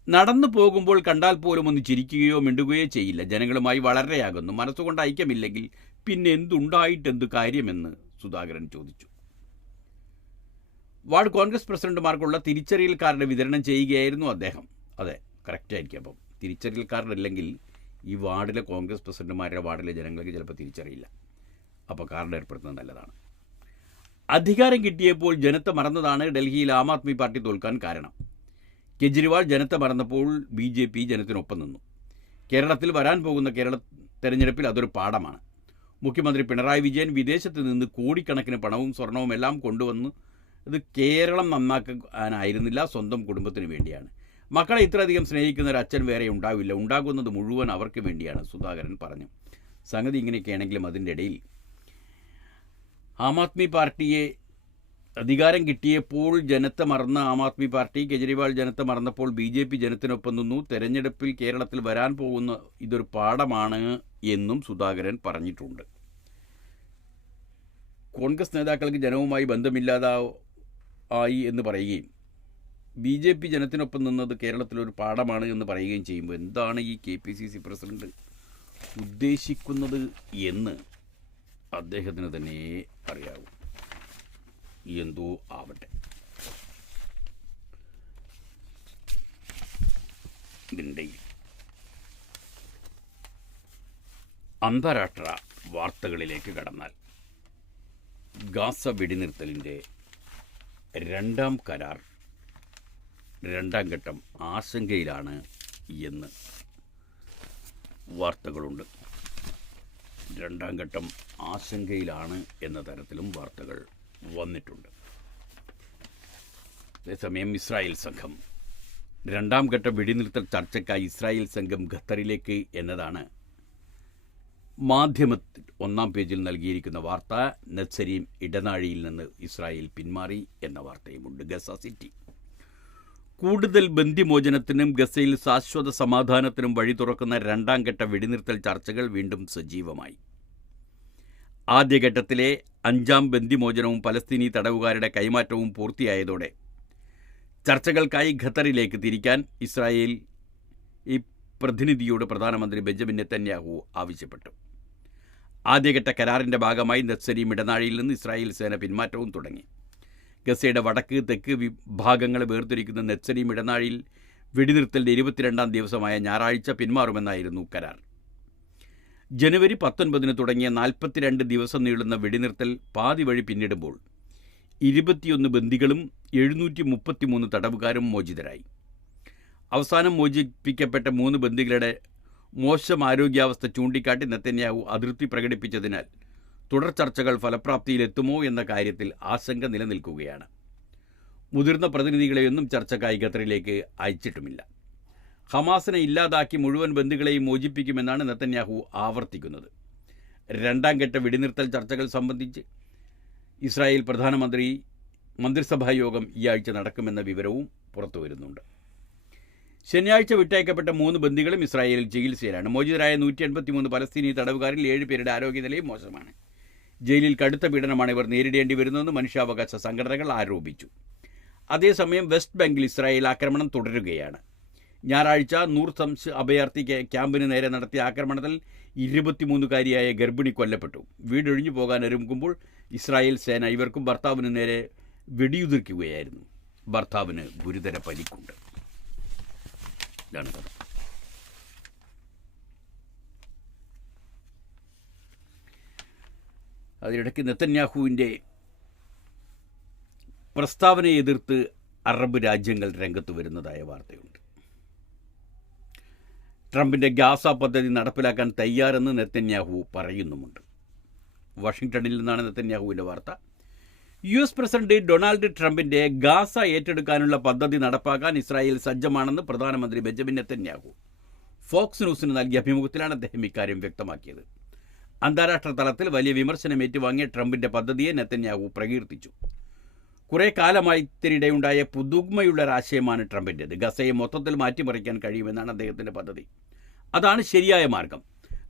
നടന്നു പോകുമ്പോൾ കണ്ടാൽ പോലും ഒന്ന് ചിരിക്കുകയോ മിണ്ടുകയോ ചെയ്യില്ല. ജനങ്ങളുമായി വളരെയാകുന്നു. മനസ്സുകൊണ്ട് ഐക്യമില്ലെങ്കിൽ പിന്നെ എന്തുണ്ടായിട്ടെന്തു കാര്യമെന്ന് സുധാകരൻ ചോദിച്ചു. വാർഡ് കോൺഗ്രസ് പ്രസിഡന്റുമാർക്കുള്ള തിരിച്ചറിയൽ കാർഡ് വിതരണം ചെയ്യുകയായിരുന്നു അദ്ദേഹം. അതെ, കറക്റ്റായിരിക്കും. അപ്പം തിരിച്ചറിയൽ കാർഡ് ഇല്ലെങ്കിൽ ഈ വാർഡിലെ കോൺഗ്രസ് പ്രസിഡന്റുമാരുടെ വാർഡിലെ ജനങ്ങൾക്ക് ചിലപ്പോൾ തിരിച്ചറിയില്ല. അപ്പോൾ കാർഡ് ഏർപ്പെടുത്തുന്നത് നല്ലതാണ്. അധികാരം കിട്ടിയപ്പോൾ ജനത്തെ മറന്നതാണ് ഡൽഹിയിൽ ആം ആദ്മി പാർട്ടി തോൽക്കാൻ കാരണം. കെജ്രിവാൾ ജനത്തെ മറന്നപ്പോൾ BJP ജനത്തിനൊപ്പം നിന്നു. കേരളത്തിൽ വരാൻ പോകുന്ന തെരഞ്ഞെടുപ്പിൽ അതൊരു പാഠമാണ്. മുഖ്യമന്ത്രി പിണറായി വിജയൻ വിദേശത്ത് നിന്ന് കോടിക്കണക്കിന് പണവും സ്വർണവും എല്ലാം കൊണ്ടുവന്ന് ഇത് കേരളം നന്നാക്കാനായിരുന്നില്ല, സ്വന്തം കുടുംബത്തിന് വേണ്ടിയാണ്. മക്കളെ ഇത്രയധികം സ്നേഹിക്കുന്ന ഒരു അച്ഛൻ വേറെ ഉണ്ടാവില്ല. ഉണ്ടാകുന്നത് മുഴുവൻ അവർക്ക് വേണ്ടിയാണ്, സുധാകരൻ പറഞ്ഞു. സംഗതി ഇങ്ങനെയൊക്കെയാണെങ്കിലും അതിൻ്റെ ഇടയിൽ ആം ആദ്മി പാർട്ടിയെ അധികാരം കിട്ടിയപ്പോൾ ജനത്തെ മറന്ന ആം ആദ്മി പാർട്ടി, കെജ്രിവാൾ ജനത്തെ മറന്നപ്പോൾ BJP ജനത്തിനൊപ്പം നിന്നു. തെരഞ്ഞെടുപ്പിൽ കേരളത്തിൽ വരാൻ പോകുന്ന ഇതൊരു പാഠമാണ് എന്നും സുധാകരൻ പറഞ്ഞിട്ടുണ്ട്. കോൺഗ്രസ് നേതാക്കൾക്ക് ജനവുമായി ബന്ധമില്ലാതായി എന്ന് പറയുകയും BJP ജനത്തിനൊപ്പം നിന്നത് കേരളത്തിലൊരു പാഠമാണ് എന്ന് പറയുകയും ചെയ്യുമ്പോൾ എന്താണ് ഈ KPCC പ്രസിഡന്റ് ഉദ്ദേശിക്കുന്നത് എന്ന് അദ്ദേഹത്തിന് തന്നെ അറിയാവൂ. എന്തോ ആവട്ടെ. ഇതിൻ്റെ അന്താരാഷ്ട്ര വാർത്തകളിലേക്ക് കടന്നാൽ ഗാസ വെടിനിർത്തലിൻ്റെ 2ാം കരാർ 2ാം ഘട്ടം ആശങ്കയിലാണ് എന്ന് വാർത്തകളുണ്ട്. 2ാം ഘട്ടം ആശങ്കയിലാണ് എന്ന തരത്തിലും വാർത്തകൾ വന്നിട്ടുണ്ട്. അതേസമയം ഇസ്രായേൽ സംഘം 2ാം ഘട്ട വെടിനിർത്തൽ ചർച്ചയ്ക്കായി ഇസ്രായേൽ സംഘം ഖത്തറിലേക്ക് എന്നതാണ് മാധ്യമത്തിൽ 1-ാം പേജിൽ നൽകിയിരിക്കുന്ന വാർത്ത. നത്സരീം ഇടനാഴിയിൽ നിന്ന് ഇസ്രായേൽ പിന്മാറി എന്ന വാർത്തയുമുണ്ട്. ഗസ സിറ്റി: കൂടുതൽ ബന്ദിമോചനത്തിനും ഗസയിൽ ശാശ്വത സമാധാനത്തിനും വഴി തുറക്കുന്ന 2ാം ഘട്ട വെടിനിർത്തൽ ചർച്ചകൾ വീണ്ടും സജീവമായി. ആദ്യഘട്ടത്തിലെ 5ാം ബന്ദിമോചനവും പലസ്തീനി തടവുകാരുടെ കൈമാറ്റവും പൂർത്തിയായതോടെ ചർച്ചകൾക്കായി ഖത്തറിലേക്ക് തിരിക്കാൻ ഇസ്രായേൽ ഈ പ്രതിനിധിയോട് പ്രധാനമന്ത്രി ബെഞ്ചമിൻ നെതന്യാഹു ആവശ്യപ്പെട്ടു. ആദ്യഘട്ട കരാറിൻ്റെ ഭാഗമായി നെത്സരീം ഇടനാഴിയിൽ നിന്ന് ഇസ്രായേൽ സേന പിന്മാറ്റവും തുടങ്ങി. ഗസയുടെ വടക്ക് തെക്ക് വിഭാഗങ്ങളെ വേർതിരിക്കുന്ന നെത്സരീം ഇടനാഴിയിൽ വെടിനിർത്തലിൻ്റെ 22ാം ദിവസമായ ഞായറാഴ്ച പിന്മാറുമെന്നായിരുന്നു കരാർ. ജനുവരി 19 തുടങ്ങിയ 42 ദിവസം നീളുന്ന വെടിനിർത്തൽ പാതി വഴി പിന്നിടുമ്പോൾ 21 ബന്ദികളും 733 തടവുകാരും മോചിതരായി. അവസാനം മോചിപ്പിക്കപ്പെട്ട 3 ബന്ദികളുടെ മോശം ആരോഗ്യാവസ്ഥ ചൂണ്ടിക്കാട്ടി നെതന്യാഹു അതൃപ്തി പ്രകടിപ്പിച്ചതിനാൽ തുടർ ചർച്ചകൾ ഫലപ്രാപ്തിയിലെത്തുമോ എന്ന കാര്യത്തിൽ ആശങ്ക നിലനിൽക്കുകയാണ്. മുതിർന്ന പ്രതിനിധികളെയൊന്നും ചർച്ചക്കായി ഖത്തറിലേക്ക് അയച്ചിട്ടുമില്ല. ഹമാസിനെ ഇല്ലാതാക്കി മുഴുവൻ ബന്ദികളെയും മോചിപ്പിക്കുമെന്നാണ് നെതന്യാഹു ആവർത്തിക്കുന്നത്. 2ാം ഘട്ട വെടിനിർത്തൽ ചർച്ചകൾ സംബന്ധിച്ച് ഇസ്രായേൽ പ്രധാനമന്ത്രി മന്ത്രിസഭാ യോഗം ഈ ആഴ്ച നടക്കുമെന്ന വിവരവും പുറത്തുവരുന്നുണ്ട്. ശനിയാഴ്ച വിട്ടയക്കപ്പെട്ട 3 ബന്ദികളും ഇസ്രായേലിൽ ചികിത്സയിലാണ്. മോചിതരായ 183 പലസ്തീനി തടവുകാരിൽ 7 പേരുടെ ആരോഗ്യനിലയും മോശമാണ്. ജയിലിൽ കടുത്ത പീഡനമാണ് ഇവർ നേരിടേണ്ടി വരുന്നതെന്ന് മനുഷ്യാവകാശ സംഘടനകൾ ആരോപിച്ചു. അതേസമയം വെസ്റ്റ് ബാങ്കിൽ ഇസ്രായേൽ ആക്രമണം തുടരുകയാണ്. ഞായറാഴ്ച നൂർ സംസ് അഭയാർത്ഥി ക്യാമ്പിന് നേരെ നടത്തിയ ആക്രമണത്തിൽ 23-കാരിയായ ഗർഭിണി കൊല്ലപ്പെട്ടു. വീടൊഴിഞ്ഞു പോകാൻ ഒരുങ്ങുമ്പോൾ ഇസ്രായേൽ സേന ഇവർക്കും ഭർത്താവിന് നേരെ വെടിയുതിർക്കുകയായിരുന്നു. ഭർത്താവിന് ഗുരുതര പരിക്കുണ്ട്. ഇതാണ് കഥ. അതിനിടയ്ക്ക് നെതന്യാഹുവിൻ്റെ പ്രസ്താവനയെ എതിർത്ത് അറബ് രാജ്യങ്ങൾ രംഗത്ത് വരുന്നതായ വാർത്തയുണ്ട്. ട്രംപിൻ്റെ ഗാസ പദ്ധതി നടപ്പിലാക്കാൻ തയ്യാറെന്ന് നെതന്യാഹു പറയുന്നുമുണ്ട്. വാഷിംഗ്ടണിൽ നിന്നാണ് നെതന്യാഹുവിൻ്റെ വാർത്ത. US പ്രസിഡന്റ് ഡൊണാൾഡ് ട്രംപിൻ്റെ ഗാസ ഏറ്റെടുക്കാനുള്ള പദ്ധതി നടപ്പാക്കാൻ ഇസ്രായേൽ സജ്ജമാണെന്ന് പ്രധാനമന്ത്രി ബെഞ്ചമിൻ നെതന്യാഹു ഫോക്സ് ന്യൂസിന് നൽകിയ അഭിമുഖത്തിലാണ് അദ്ദേഹം ഇക്കാര്യം വ്യക്തമാക്കിയത്. അന്താരാഷ്ട്ര തലത്തിൽ വലിയ വിമർശനം ഏറ്റുവാങ്ങിയ ട്രംപിൻ്റെ പദ്ധതിയെ നെതന്യാഹു പ്രകീർത്തിച്ചു. കുറേ കാലമായിത്തിനിടെയുണ്ടായ പുതുമയുള്ളൊരാശയമാണ് ട്രംപിൻ്റേത്. ഗസയെ മൊത്തത്തിൽ മാറ്റിമറിക്കാൻ കഴിയുമെന്നാണ് അദ്ദേഹത്തിൻ്റെ പദ്ധതി. അതാണ് ശരിയായ മാർഗം.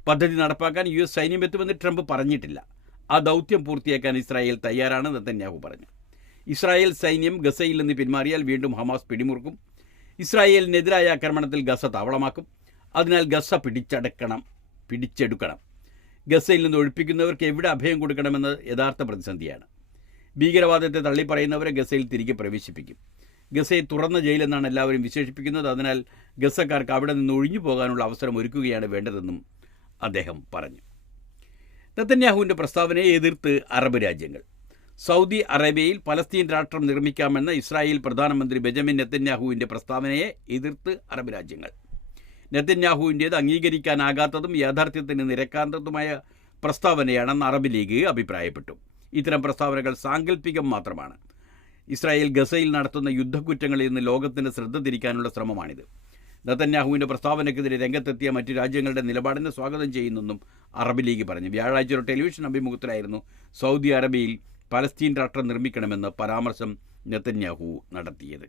പദ്ധതി നടപ്പാക്കാൻ US സൈന്യം എത്തുമെന്ന് ട്രംപ് പറഞ്ഞിട്ടില്ല. ആ ദൗത്യം പൂർത്തിയാക്കാൻ ഇസ്രായേൽ തയ്യാറാണ് നെതന്യാഹു പറഞ്ഞു. ഇസ്രായേൽ സൈന്യം ഗസയിൽ നിന്ന് പിന്മാറിയാൽ വീണ്ടും ഹമാസ് പിടിമുറുക്കും. ഇസ്രായേലിനെതിരായ ആക്രമണത്തിൽ ഗസ താവളമാക്കും. അതിനാൽ ഗസ പിടിച്ചെടുക്കണം. ഗസയിൽ നിന്ന് ഒഴിപ്പിക്കുന്നവർക്ക് എവിടെ അഭയം കൊടുക്കണമെന്നത് യഥാർത്ഥ പ്രതിസന്ധിയാണ്. ഭീകരവാദത്തെ തള്ളിപ്പറയുന്നവരെ ഗസയിൽ തിരികെ പ്രവേശിപ്പിക്കും. ഗസയെ തുറന്ന ജയിലെന്നാണ് എല്ലാവരും വിശേഷിപ്പിക്കുന്നത്. അതിനാൽ ഗസക്കാർക്ക് അവിടെ നിന്ന് ഒഴിഞ്ഞു പോകാനുള്ള അവസരം ഒരുക്കുകയാണ് വേണ്ടതെന്നും അദ്ദേഹം പറഞ്ഞു. നെതന്യാഹുവിൻ്റെ പ്രസ്താവനയെ എതിർത്ത് അറബ് രാജ്യങ്ങൾ. സൗദി അറേബ്യയിൽ പലസ്തീൻ രാഷ്ട്രം നിർമ്മിക്കാമെന്ന ഇസ്രായേൽ പ്രധാനമന്ത്രി ബെഞ്ചമിൻ നെതന്യാഹുവിൻ്റെ പ്രസ്താവനയെ എതിർത്ത് അറബ് രാജ്യങ്ങൾ. നെതന്യാഹുവിൻ്റേത് അംഗീകരിക്കാനാകാത്തതും യാഥാർത്ഥ്യത്തിന് നിരക്കാത്തതുമായ പ്രസ്താവനയാണെന്ന് അറബ് ലീഗ് അഭിപ്രായപ്പെട്ടു. ഇത്തരം പ്രസ്താവനകൾ സാങ്കല്പികം മാത്രമാണ്. ഇസ്രായേൽ ഗസയിൽ നടത്തുന്ന യുദ്ധക്കുറ്റങ്ങളിൽ നിന്ന് ലോകത്തിൻ്റെ ശ്രദ്ധ തിരിക്കാനുള്ള ശ്രമമാണിത്. നെതന്യാഹുവിൻ്റെ പ്രസ്താവനയ്ക്കെതിരെ രംഗത്തെത്തിയ മറ്റു രാജ്യങ്ങളുടെ നിലപാടിനെ സ്വാഗതം ചെയ്യുന്നെന്നും അറബ് ലീഗ് പറഞ്ഞു. വ്യാഴാഴ്ച ഒരു ടെലിവിഷൻ അഭിമുഖത്തിലായിരുന്നു സൗദി അറേബ്യയിൽ പലസ്തീൻ രാഷ്ട്രം നിർമ്മിക്കണമെന്ന് പരാമർശം നെതന്യാഹു നടത്തിയത്.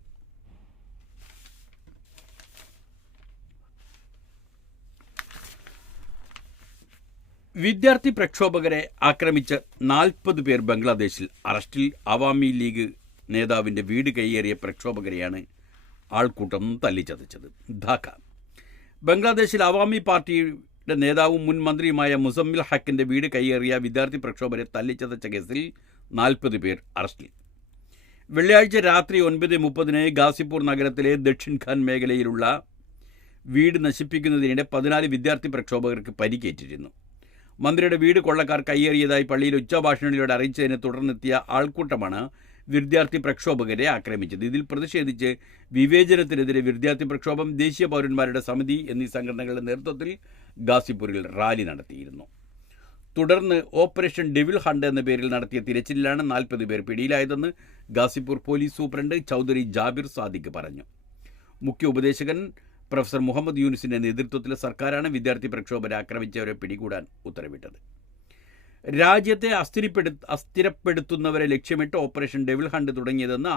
വിദ്യാർത്ഥി പ്രക്ഷോഭകരെ ആക്രമിച്ച 40 പേർ ബംഗ്ലാദേശിൽ അറസ്റ്റിൽ. അവാമി ലീഗ് നേതാവിൻ്റെ വീട് കയ്യേറിയ പ്രക്ഷോഭകരെയാണ് ആൾക്കൂട്ടം തല്ലിച്ചതച്ചത്. ധാക്ക. ബംഗ്ലാദേശിൽ അവാമി പാർട്ടിയുടെ നേതാവും മുൻ മന്ത്രിയുമായ മുസമ്മിൽ ഹക്കിൻ്റെ വീട് കയ്യേറിയ വിദ്യാർത്ഥി പ്രക്ഷോഭകരെ തല്ലിച്ചതച്ച കേസിൽ 40 പേർ അറസ്റ്റിൽ. വെള്ളിയാഴ്ച രാത്രി 9:30 ഗാസിപ്പൂർ നഗരത്തിലെ ദക്ഷിൺ ഖാൻ മേഖലയിലുള്ള വീട് നശിപ്പിക്കുന്നതിനിടെ 14 വിദ്യാർത്ഥി പ്രക്ഷോഭകർക്ക് പരിക്കേറ്റിരുന്നു. മന്ത്രിയുടെ വീട് കൊള്ളക്കാർ കയ്യേറിയതായി പള്ളിയിൽ ഉച്ചഭാഷണിലൂടെ അറിയിച്ചതിനെ തുടർന്നെത്തിയ ആൾക്കൂട്ടമാണ് വിദ്യാർത്ഥി പ്രക്ഷോഭകരെ ആക്രമിച്ചത്. ഇതിൽ പ്രതിഷേധിച്ച് വിവേചനത്തിനെതിരെ വിദ്യാർത്ഥി പ്രക്ഷോഭം, ദേശീയ പൗരന്മാരുടെ സമിതി എന്നീ സംഘടനകളുടെ നേതൃത്വത്തിൽ ഗാസിപ്പൂരിൽ റാലി നടത്തിയിരുന്നു. തുടർന്ന് ഓപ്പറേഷൻ ഡെവിൽ ഹണ്ട് എന്ന പേരിൽ നടത്തിയ തിരച്ചിലിലാണ് 40 പേർ പിടിയിലായതെന്ന് ഗാസിപ്പൂർ പോലീസ് സൂപ്രണ്ട് ചൗധരി ജാബിർ സാദിഖ് പറഞ്ഞു. മുഖ്യ ഉപദേശകൻ പ്രൊഫസർ മുഹമ്മദ് യൂനിസിൻ്റെ നേതൃത്വത്തിലെ സർക്കാരാണ് വിദ്യാർത്ഥി പ്രക്ഷോഭരെ ആക്രമിച്ചവരെ പിടികൂടാൻ ഉത്തരവിട്ടത്. രാജ്യത്തെ അസ്ഥിരപ്പെടുത്തുന്നവരെ ലക്ഷ്യമിട്ട് ഓപ്പറേഷൻ ഡെവിൽ ഹണ്ട് തുടങ്ങിയതെന്ന്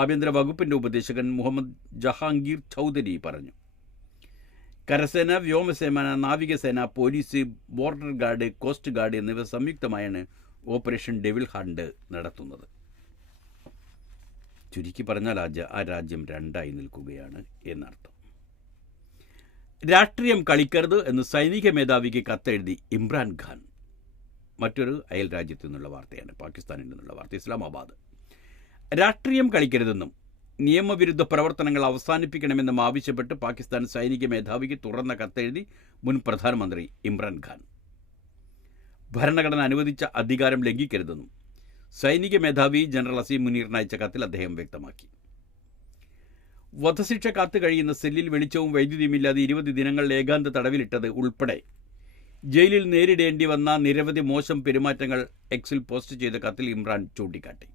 ആഭ്യന്തര വകുപ്പിൻ്റെ ഉപദേശകൻ മുഹമ്മദ് ജഹാംഗീർ ചൗധരി പറഞ്ഞു. കരസേന, വ്യോമസേന, നാവികസേന, police, border guard, coast guard എന്നിവ സംയുക്തമായാണ് ഓപ്പറേഷൻ ഡെവിൾ ഹണ്ട് നടത്തുന്നത്. ചുരുക്കി പറഞ്ഞാൽ ആ രാജ്യം രണ്ടായി നിൽക്കുകയാണ് എന്നർത്ഥം. രാഷ്ട്രീയം കളിക്കരുത് എന്ന് സൈനിക മേധാവിക്ക് കത്തെഴുതി ഇമ്രാൻഖാൻ. മറ്റൊരു അയൽ രാജ്യത്തു നിന്നുള്ള വാർത്തയാണ്, പാകിസ്ഥാനിൽ നിന്നുള്ള വാർത്ത. ഇസ്ലാമാബാദ്. രാഷ്ട്രീയം കളിക്കരുതെന്നും നിയമവിരുദ്ധ പ്രവർത്തനങ്ങൾ അവസാനിപ്പിക്കണമെന്നും ആവശ്യപ്പെട്ട് പാകിസ്ഥാൻ സൈനിക മേധാവിക്ക് തുറന്ന കത്തെഴുതി മുൻ പ്രധാനമന്ത്രി ഇമ്രാൻഖാൻ. ഭരണഘടന അനുവദിച്ച അധികാരം ലംഘിക്കരുതെന്നും സൈനിക മേധാവി ജനറൽ അസീം മുനീറിന് അയച്ച കത്തിൽ അദ്ദേഹം വ്യക്തമാക്കി. വധശിക്ഷ കാത്തു കഴിയുന്ന സെല്ലിൽ വെളിച്ചവും വൈദ്യുതിയുമില്ലാതെ 20 ദിനങ്ങൾ ഏകാന്ത തടവിലിട്ടത് ഉൾപ്പെടെ ജയിലിൽ നേരിടേണ്ടി വന്ന നിരവധി മോശം പെരുമാറ്റങ്ങൾ എക്സിൽ പോസ്റ്റ് ചെയ്ത കത്തിൽ ഇമ്രാൻ ചൂണ്ടിക്കാട്ടി.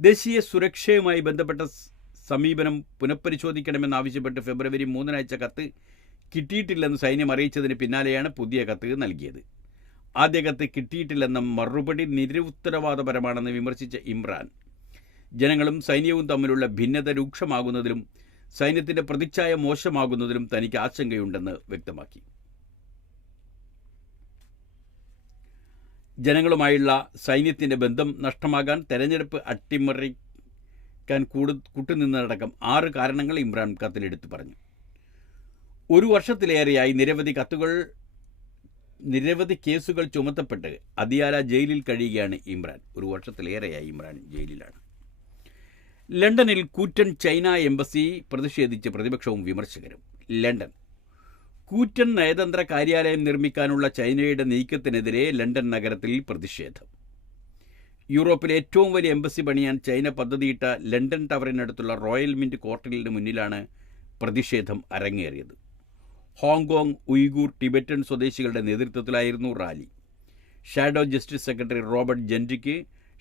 ദേശീയ സുരക്ഷയുമായി ബന്ധപ്പെട്ട സമീപനം പുനഃപരിശോധിക്കണമെന്നാവശ്യപ്പെട്ട് ഫെബ്രുവരി 3 അയച്ച കത്ത് കിട്ടിയിട്ടില്ലെന്ന് സൈന്യം അറിയിച്ചതിന് പിന്നാലെയാണ് പുതിയ കത്ത് നൽകിയത്. ആദ്യ കത്ത് കിട്ടിയിട്ടില്ലെന്ന മറുപടി നിരുത്തരവാദപരമാണെന്ന് വിമർശിച്ച ഇമ്രാൻ, ജനങ്ങളും സൈന്യവും തമ്മിലുള്ള ഭിന്നത രൂക്ഷമാകുന്നതിലും സൈന്യത്തിൻ്റെ പ്രതിച്ഛായ മോശമാകുന്നതിലും തനിക്ക് ആശങ്കയുണ്ടെന്ന് വ്യക്തമാക്കി. ജനങ്ങളുമായുള്ള സൈന്യത്തിൻ്റെ ബന്ധം നഷ്ടമാകാൻ, തെരഞ്ഞെടുപ്പ് അട്ടിമറിക്കാൻ കൂട്ടുനിന്നതടക്കം 6 കാരണങ്ങൾ ഇമ്രാൻ കത്തിലെടുത്തു പറഞ്ഞു. 1 വർഷത്തിലേറെയായി നിരവധി കേസുകൾ ചുമത്തപ്പെട്ട് അതിയാല ജയിലിൽ കഴിയുകയാണ് ഇമ്രാൻ. 1 വർഷത്തിലേറെയായി ഇമ്രാൻ ജയിലിലാണ്. ലണ്ടനിൽ കൂറ്റൻ ചൈന എംബസി പ്രതിഷേധിച്ച് പ്രതിപക്ഷവും വിമർശകരും. ലണ്ടൻ. കൂറ്റൻ നയതന്ത്ര കാര്യാലയം നിർമ്മിക്കാനുള്ള ചൈനയുടെ നീക്കത്തിനെതിരെ ലണ്ടൻ നഗരത്തിൽ പ്രതിഷേധം. യൂറോപ്പിലെ ഏറ്റവും വലിയ എംബസി പണിയാൻ ചൈന പദ്ധതിയിട്ട ലണ്ടൻ ടവറിനടുത്തുള്ള റോയൽ മിന്റ് കോർട്ടിലിന് മുന്നിലാണ് പ്രതിഷേധം അരങ്ങേറിയത്. ഹോങ്കോങ്, ഉയ്ഗൂർ, ടിബറ്റൻ സ്വദേശികളുടെ നേതൃത്വത്തിലായിരുന്നു റാലി. Shadow justice secretary Robert Jenrick,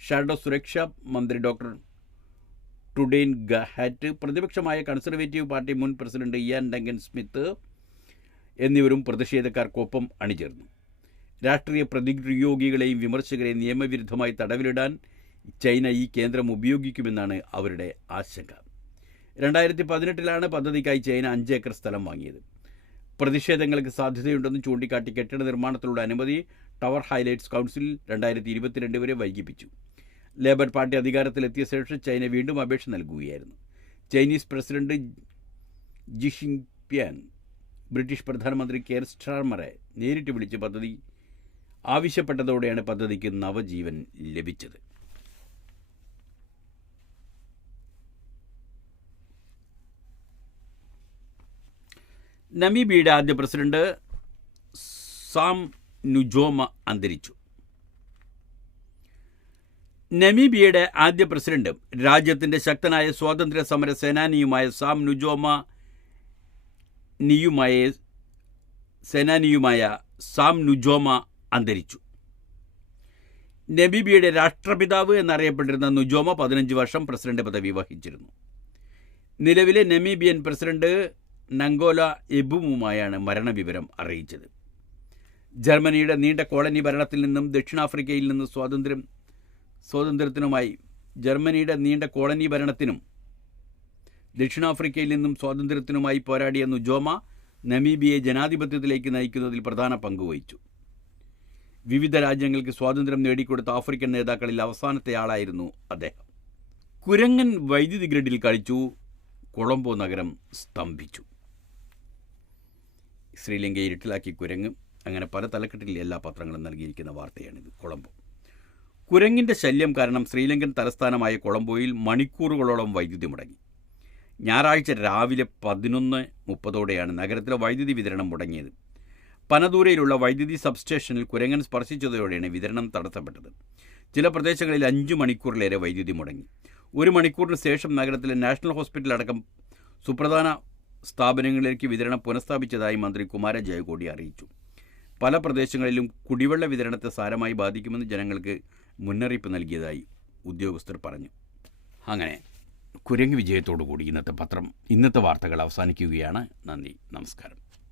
shadow സുരക്ഷാ മന്ത്രി ഡോക്ടർ ടുഡെയിൻ ഗഹാറ്റ്, പ്രതിപക്ഷമായ കൺസർവേറ്റീവ് പാർട്ടി മുൻ പ്രസിഡന്റ് ഇയാൻ ഡങ്കൻ സ്മിത്ത് എന്നിവരും പ്രതിഷേധക്കാർക്കൊപ്പം അണിചേർന്നു. രാഷ്ട്രീയ പ്രതിയോഗികളെയും വിമർശകരെയും നിയമവിരുദ്ധമായി തടവിലിടാൻ ചൈന ഈ കേന്ദ്രം ഉപയോഗിക്കുമെന്നാണ് അവരുടെ ആശങ്ക. 2018 പദ്ധതിക്കായി ചൈന 5 ഏക്കർ സ്ഥലം വാങ്ങിയത്. പ്രതിഷേധങ്ങൾക്ക് സാധ്യതയുണ്ടെന്ന് ചൂണ്ടിക്കാട്ടി കെട്ടിട നിർമ്മാണത്തിലുള്ള അനുമതി ടവർ ഹൈലൈറ്റ്സ് കൗൺസിൽ 2022 വരെ വൈകിപ്പിച്ചു. ലേബർ പാർട്ടി അധികാരത്തിലെത്തിയ ശേഷം ചൈന വീണ്ടും അപേക്ഷ നൽകുകയായിരുന്നു. Chinese president G Jinping British പ്രധാനമന്ത്രി കെയർ സ്റ്റാർമറെ നേരിട്ട് വിളിച്ച് പദ്ധതി ആവശ്യപ്പെട്ടതോടെയാണ് പദ്ധതിക്ക് നവജീവൻ ലഭിച്ചത്. നമീബിയയുടെ ആദ്യ പ്രസിഡന്റ് സാം നുജോമ അന്തരിച്ചു. നമീബിയയുടെ ആദ്യ പ്രസിഡന്റും രാജ്യത്തിൻ്റെ ശക്തനായ സ്വാതന്ത്ര്യ സമര സേനാനിയുമായ സാം നുജോമ അന്തരിച്ചു. നമീബിയയുടെ രാഷ്ട്രപിതാവ് എന്നറിയപ്പെട്ടിരുന്ന നുജോമ 15 വർഷം പ്രസിഡന്റ് പദവി വഹിച്ചിരുന്നു. നിലവിലെ നമീബിയൻ പ്രസിഡന്റ് നങ്കോല എബുമുമായാണ് മരണവിവരം അറിയിച്ചത്. ജർമ്മനിയുടെ നീണ്ട കോളനി ഭരണത്തിൽ നിന്നും ദക്ഷിണാഫ്രിക്കയിൽ നിന്ന് സ്വാതന്ത്ര്യത്തിനുമായി പോരാടിയ നുജോമ നമീബിയയെ ജനാധിപത്യത്തിലേക്ക് നയിക്കുന്നതിൽ പ്രധാന പങ്കുവഹിച്ചു. വിവിധ രാജ്യങ്ങൾക്ക് സ്വാതന്ത്ര്യം നേടിക്കൊടുത്ത ആഫ്രിക്കൻ നേതാക്കളിൽ അവസാനത്തെ ആളായിരുന്നു അദ്ദേഹം. കുരങ്ങൻ വൈദ്യുതി ഗ്രിഡിൽ കളിച്ചു, കൊളംബോ നഗരം സ്തംഭിച്ചു. ശ്രീലങ്കയെ ഇരുട്ടിലാക്കി കുരങ്ങ്. അങ്ങനെ പല തലക്കെട്ടിൽ എല്ലാ പത്രങ്ങളും നൽകിയിരിക്കുന്ന വാർത്തയാണിത്. കൊളംബോ. കുരങ്ങിൻ്റെ ശല്യം കാരണം ശ്രീലങ്കൻ തലസ്ഥാനമായ കൊളംബോയിൽ മണിക്കൂറുകളോളം വൈദ്യുതി മുടങ്ങി. ഞായറാഴ്ച രാവിലെ 11:30 നഗരത്തിലെ വൈദ്യുതി വിതരണം മുടങ്ങിയത്. പനദൂരയിലുള്ള വൈദ്യുതി സബ്സ്റ്റേഷനിൽ കുരങ്ങൻ സ്പർശിച്ചതോടെയാണ് വിതരണം തടസ്സപ്പെട്ടത്. ചില പ്രദേശങ്ങളിൽ 5 മണിക്കൂറിലേറെ വൈദ്യുതി മുടങ്ങി. 1 മണിക്കൂറിന് ശേഷം നഗരത്തിലെ നാഷണൽ ഹോസ്പിറ്റൽ അടക്കം സുപ്രധാന സ്ഥാപനങ്ങളിലേക്ക് വിതരണം പുനഃസ്ഥാപിച്ചതായി മന്ത്രി കുമാര ജയകോടി അറിയിച്ചു. പല പ്രദേശങ്ങളിലും കുടിവെള്ള വിതരണത്തെ സാരമായി ബാധിക്കുമെന്ന് ജനങ്ങൾക്ക് മുന്നറിയിപ്പ് നൽകിയതായി ഉദ്യോഗസ്ഥർ പറഞ്ഞു. അങ്ങനെ കുരങ്ങ് വിജയത്തോടു കൂടി ഇന്നത്തെ വാർത്തകൾ അവസാനിക്കുകയാണ്. നന്ദി, നമസ്കാരം.